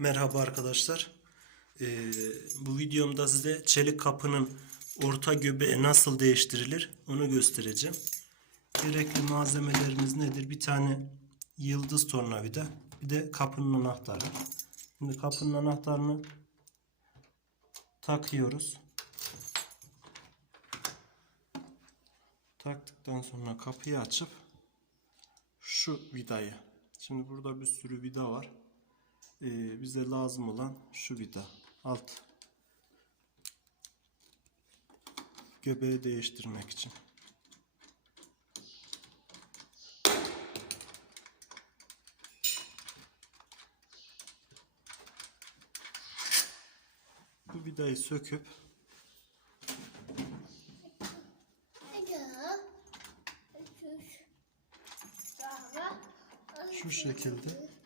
Merhaba arkadaşlar. Ee, bu videomda size çelik kapının orta göbeği nasıl değiştirilir onu göstereceğim. Gerekli malzemelerimiz nedir? Bir tane yıldız tornavida, bir de kapının anahtarı. Şimdi kapının anahtarını takıyoruz. Taktıktan sonra kapıyı açıp şu vidayı. Şimdi burada bir sürü vida var. Ee, bize lazım olan şu vida. Alt göbeği değiştirmek için. Bu vidayı söküp şu şekilde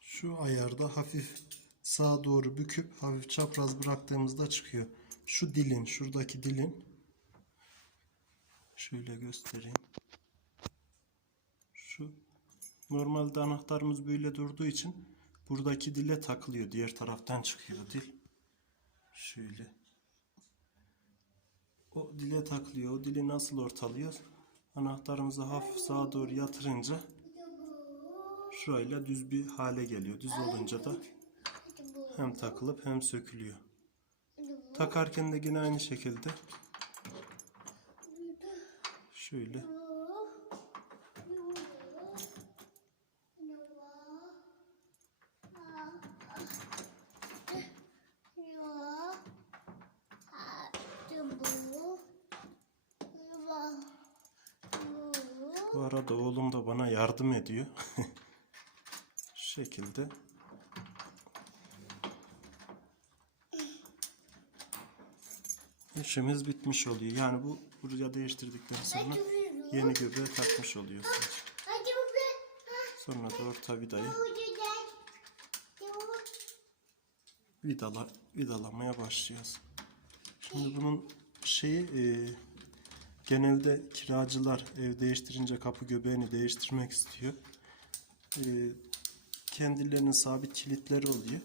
Şu ayarda hafif sağa doğru büküp hafif çapraz bıraktığımızda çıkıyor. Şu dilin, şuradaki dilin şöyle göstereyim. Şu normalde anahtarımız böyle durduğu için buradaki dile takılıyor. Diğer taraftan çıkıyor dil. Şöyle. O dile takılıyor. O dili nasıl ortalıyor? Anahtarımızı hafif sağa doğru yatırınca şurayla düz bir hale geliyor. Düz olunca da hem takılıp hem sökülüyor. Takarken de yine aynı şekilde şöyle Ya. Ada bu. Ya. Bu. Bu arada oğlum da bana yardım ediyor. Şu şekilde. İşimiz bitmiş oluyor. Yani bu buraya değiştirdikten sonra yeni göbeğe takmış oluyorsunuz. Hadi bu. Sonra da orta vidayı vidala, vidalamaya başlıyoruz. Şimdi bunun şeyi e, genelde kiracılar ev değiştirince kapı göbeğini değiştirmek istiyor. E, kendilerinin sabit kilitleri oluyor.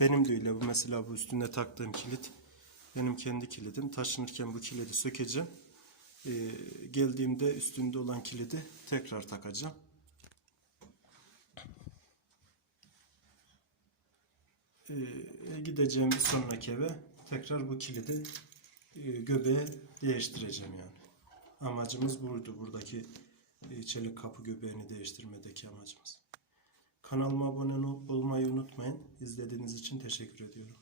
Benim de öyle bu mesela bu üstünde taktığım kilit benim kendi kilidim. Taşınırken bu kilidi sökeceğim. E, geldiğimde üstünde olan kilidi tekrar takacağım. Ee, gideceğim bir sonraki eve tekrar bu kilidi e, göbeğe değiştireceğim yani. Amacımız buydu. Buradaki e, çelik kapı göbeğini değiştirmedeki amacımız. Kanalıma abone ol- olmayı unutmayın. İzlediğiniz için teşekkür ediyorum.